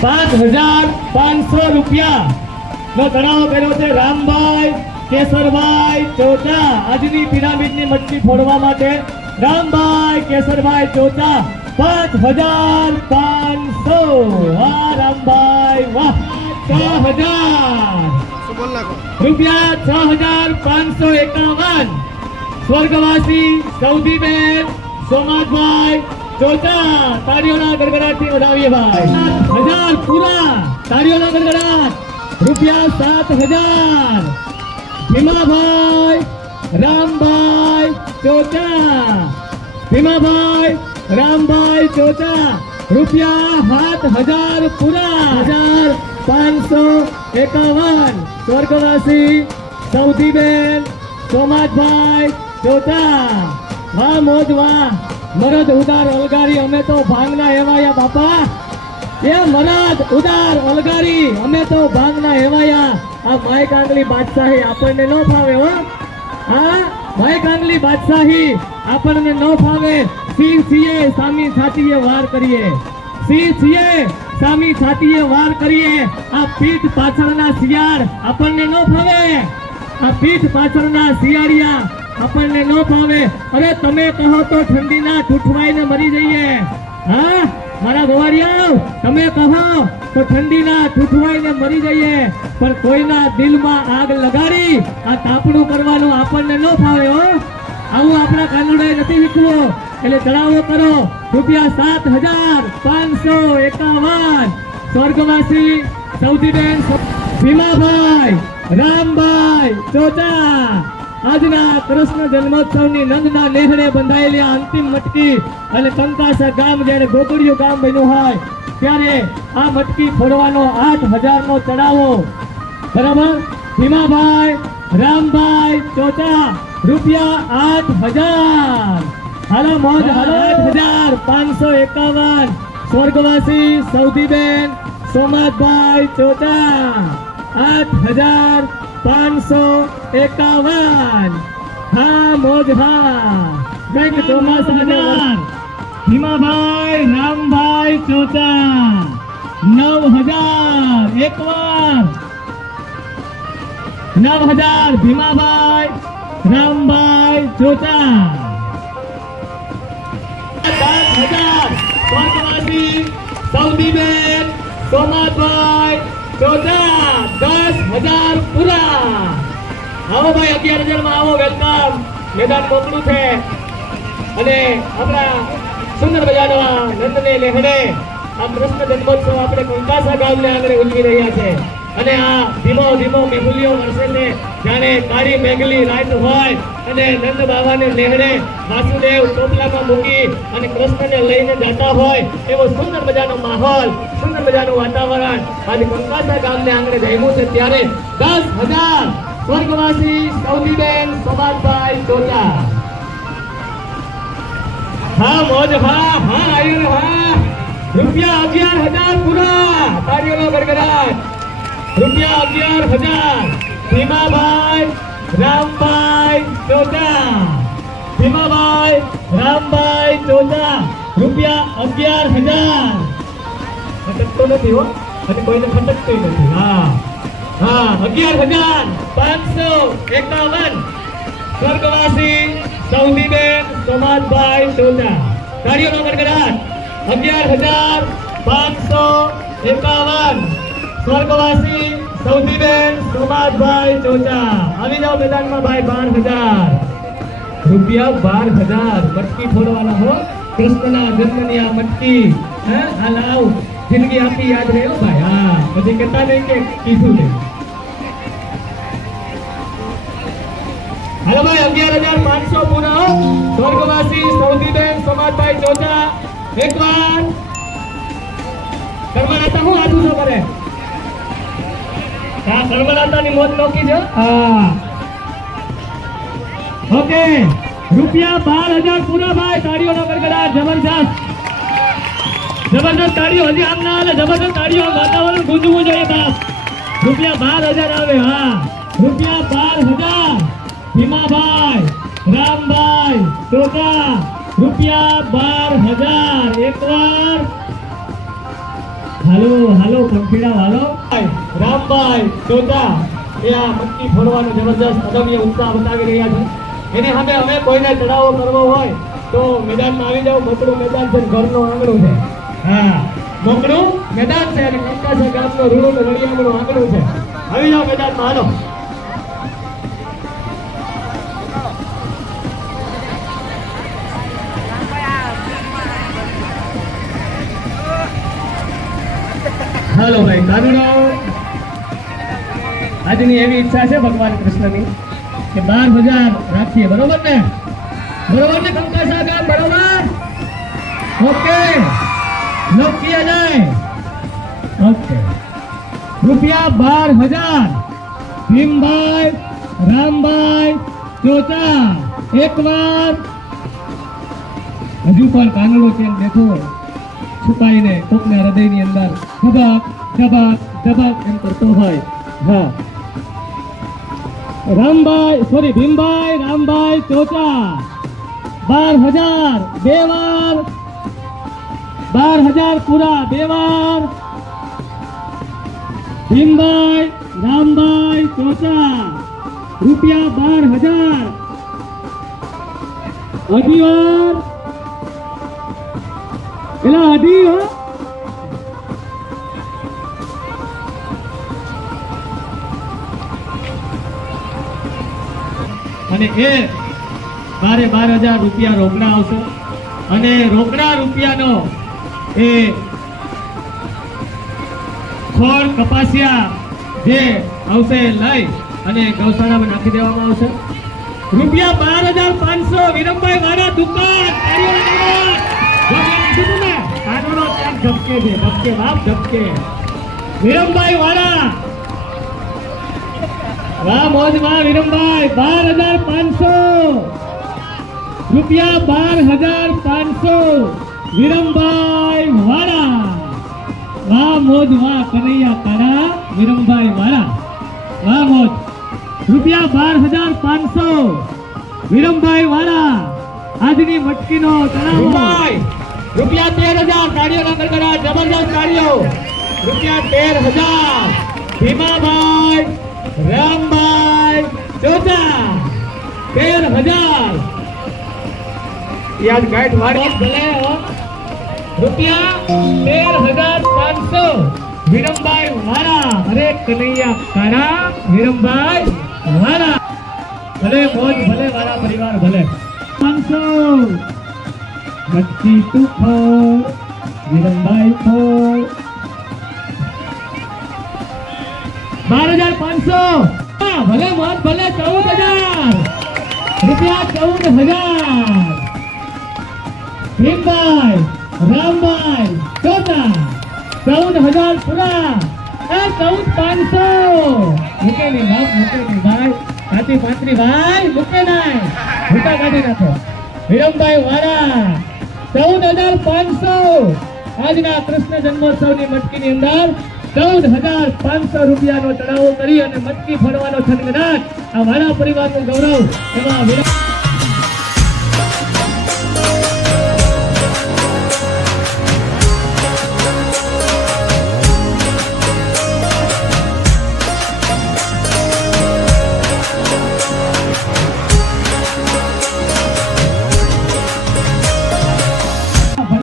સાત હજાર પાંચસો રૂપિયા. નો તણાવ કર્યો છે રામભાઈ કેસરભાઈ ચોચા. આજની પિરામિડની મટકી ફોડવા માટે રામભાઈ કેસરભાઈ ચોચા. પાંચ હજાર પાંચસો. વાહ રામભાઈ, વાહ. છ હજાર. રૂપિયા છ હજાર પાંચસો એકાવન. સ્વર્ગવાસી સૌદીબેન સોમાજભાઈ ચોચા તાળીઓના ગડગડાટથી વધાવીએ ભાઈ. હજાર પૂરા તાળીઓના ગડગડાટ. રૂપિયા સાત હજાર. ભીમાભાઈ, રામભાઈ, ચોચા. ભીમાભાઈ, રામભાઈ, ચોચા. રૂપિયા સાત હજાર પૂરા. હજાર પાંચસો એકાવન. સ્વર્ગવાસી સૌદીબેન સોમાજભાઈ, ચોચા. વાહ મોજ, વાહ. મરદ ઉદાર અલગારી અમે તો ભાંગના હેવાયા બાપા. એ મરદ ઉદાર અલગારી અમે તો ભાંગના હેવાયા. આ માય કાંગલી બાદશાહી આપણને ન ફાવે, હો. હા, માય કાંગલી બાદશાહી આપણને ન ફાવે. સિંહ છીએ, સામી છાતીએ વાર કરીએ. સિંહ છીએ, સામી છાતીએ વાર કરીએ. આ પીઠ પાછળના શિયાળ આપણને ન ફાવે. આ પીઠ પાછળના શિયાળિયા આપણને ન ભાવે અરે તમે કહો તો ઠંડીના ઠૂઠવાઈને મરી જઈએ. હા? મારા ગોવાળિયાઓ તમે કહો તો ઠંડીના ઠૂઠવાઈને મરી જઈએ. પણ કોઈના દિલમાં આગ લગાડી આ તાપણું કરવાનું આપણને ન ફાવે, હો. આવું આપણા કાનુડાએ નથી શીખવું એટલે ચડાવો કરો, રૂપિયા સાત હજાર પાંચસો એકાવન. સ્વર્ગવાસી સૌદીબેન ભીમાભાઈ, રામભાઈ, ચોચા. આજના કૃષ્ણ જન્મોત્સવની નંદના નેહડે બંધાયેલી અંતિમ મટકી અને સંતાસા ગામ જ્યારે ગોકળિયું ગામ બન્યું હોય, ત્યારે આ મટકી ફોડવાનો આઠ હજારનો ચડાવો બરાબર? ભીમાભાઈ, રામભાઈ ચોટા રૂપિયા આઠ હજાર. હાલો, મોજ, હાલો. આઠ હજાર પાંચસો એકાવન. સ્વર્ગવાસી સૌદીબેન સોમાતભાઈ ચોટા આઠ હજાર પાંચસો એકાવન. હા મોજ હા. કંઈક ચોમાસા ભીમાભાઈ રામભાઈ ચોચા નવ હજાર એકવાર. નવ હજાર ભીમાભાઈ રામભાઈ ચોચા દસ હજાર સ્વર્ગવાસી સૌદીબેન સોમાભાઈ ચોચા દસ હજાર પૂરા. આવો ભાઈ, અગિયાર હજારમાં આવો, વેલકમ. મેદાન મોકલું છે. અને આપણા સુંદર મજાનો નંદને લેહડે આ કૃષ્ણ જન્મોત્સવ આપણે કંકાસા ગામને આગળ ઉજવી રહ્યા છે. અને આ ધીમો ધીમો મેઘુલીઓ વરસે છે જાણે કાળી મેઘલી રાત હોય અને નંદ બાબાને લેહડે વાસુદેવ ટોપલામાં મૂકી અને કૃષ્ણને લઈને જતા હોય એવો સુંદર મજાનો માહોલ, સુંદર મજાનું વાતાવરણ આજે કંકાસા ગામને આંગણે જમ્યું છે ત્યારે દસ હજાર સ્વર્ગવાસી સૌમીબેન સમાજભાઈ ચોચા હા, મોજ હા હા આયર હા રૂપિયા અગિયાર હજાર પૂરા. તાળીઓનો ગડગડાટ. રૂપિયા અગિયાર હજાર, ભીમાભાઈ રામભાઈ ચોટા ભીમાભાઈ રામભાઈ ચોટા રૂપિયા અગિયાર હજાર. ખટકતો નથી હો. અને કોઈને ખટકતું નથી. હા. હા, અગિયાર હજાર પાંચસો એકાવન. સ્વર્ગવાસી સૌદીબેન સોમાજભાઈ ચોચા. તાળીઓનો ગડગડાટ અગિયાર હજાર પાંચસો એકાવન. સ્વર્ગવાસી સૌદીબેન સોમાજભાઈ ચોચા. આવી જાઓ મેદાનમાં ભાઈ, બાર હજાર. રૂપિયા બાર હજાર. મટકી ફોડવાના હો. કૃષ્ણના જન્મની આ મટકી. હે? આ લાવ. જિંદગી આખી યાદ રહ્યો ભાઈ. હા. પછી કહેતા નહીં કે કીધું નહીં. હાલો ભાઈ, અગિયાર હજાર પાંચસો પૂરા હો. સ્વર્ગવાસી સૌદીબેન સમાજભાઈ ચોચા. એકવાર કર્મદાતા હું આદુ છો કરે. હા કર્મદાતાની મોત નોકી છે? હા. ઓકે. રૂપિયા બાર હજાર પૂરા ભાઈ તાળીઓનો ગડગડાટ. જબરજસ્ત. જબરજસ્ત તાળીઓ હજી આમ ના હાલે. જબરદસ્ત તાળીઓ વાતાવરણ ગુંજવું જોઈએ બસ. રૂપિયા બાર હજાર આવે, હા. રૂપિયા બાર હજાર. ભીમાભાઈ, રામભાઈ ટોકા રૂપિયા બાર હજાર. એકવાર હાલો હાલો, પંખીડા હાલો રામભાઈ ચોટા એ આ મટકી ફોડવાનો જબરદસ્ત અદમ્ય ઉત્સાહ બતાવી રહ્યા છે. એની સામે અમે કોઈને ચડાવો કરવો હોય તો મેદાનમાં આવી જાવ મોકળું મેદાન છે ઘરનું આંગણું છે. હા મોકળું મેદાન છે અને કંકાસા ગામનો રૂડું રળિયામણું આંગણું છે. આવી જાવ મેદાનમાં હાલો. હાલો ભાઈ કાનુડો આજની એવી ઈચ્છા છે ભગવાન કૃષ્ણની કે બાર હજાર રાખીએ, બરોબર ને? બરોબર ને કંકાસા સાહેબ? બરોબર? ઓકે. લોકીય જાય. ઓકે. રૂપિયા બાર હજાર. ભીમભાઈ, રામભાઈ, ચોચા. એકવાર હજુ પણ કાનડો છે બેઠો? છુપાઈને કોકના હૃદયની અંદર ધબક ધબક ધબક એમ કરતો હોય. હા. રામભાઈ સોરી ભીમભાઈ, રામભાઈ ચોચા. બાર હજાર બે વાર બાર હજાર પૂરા બે વાર ભીમભાઈ, રામભાઈ ચોચા. રૂપિયા બાર હજાર. અઢી વાર. એલા, અઢી અને એ બારે બાર હજાર રૂપિયા રોકડા આવશે અને રોકડા રૂપિયાનો એ ખોળ કપાસિયા જે આવશે લઈ અને ગૌશાળામાં નાખી દેવામાં આવશે રૂપિયા બાર હજાર પાંચસો વિરમભાઈ મારા દુકાન ધબકે છે ધબકે બાપ ધબકે વિરમભાઈ વાળા વાહ મોજ વાહ વિરમભાઈ, બાર હજાર પાંચસો. રૂપિયા બાર હજાર પાંચસો. વિરમભાઈ વાળા. વાહ મોજ વાહ તારા વિરમભાઈ વાળા. વાહ મોજ રૂપિયા બાર હજાર પાંચસો. વિરમભાઈ વાળા. આજની મટકીનો તળાવ રૂપિયા તેર હજાર તાળીઓના ગડગડા જબરદસ્ત તાળીઓ રૂપિયા તેર હજાર. ભીમાભાઈ રામભાઈ ચોટા તેર હજાર. યાદ ગાઈડ વાળી ભલે રૂપિયા તેર હજાર પાંચસો. વિરમભાઈ વાળા. અરે કનૈયા કાળા વિરમભાઈ વાળા. ભલે મોજ, ભલે વાળા પરિવાર, ભલે. પાંચસો. મટકી તું વિરમભાઈ ખોર બાર હજાર પાંચસો. ભલે મત, ભલે ચૌદ હજાર. રૂપિયા ચૌદ હજાર. ભીમભાઈ, રામભાઈ ચોથા ચૌદ હજાર પૂરા. ચૌદ પાંચસો. મૂકે નહીં બાપ મૂકે નહીં ભાઈ. કાચી પાંત્રી ભાઈ મૂકે નહીં ભૂકા કાઢી નાખો. વિરમભાઈ વાળા ચૌદ હજાર પાંચસો. આજના કૃષ્ણ જન્મોત્સવની મટકીની અંદર ચૌદ હજાર પાંચસો રૂપિયાનો ચડાવો કરી અને મટકી ફોડવાનો થનગનાટ આ વાળા પરિવારનું ગૌરવ. એમાં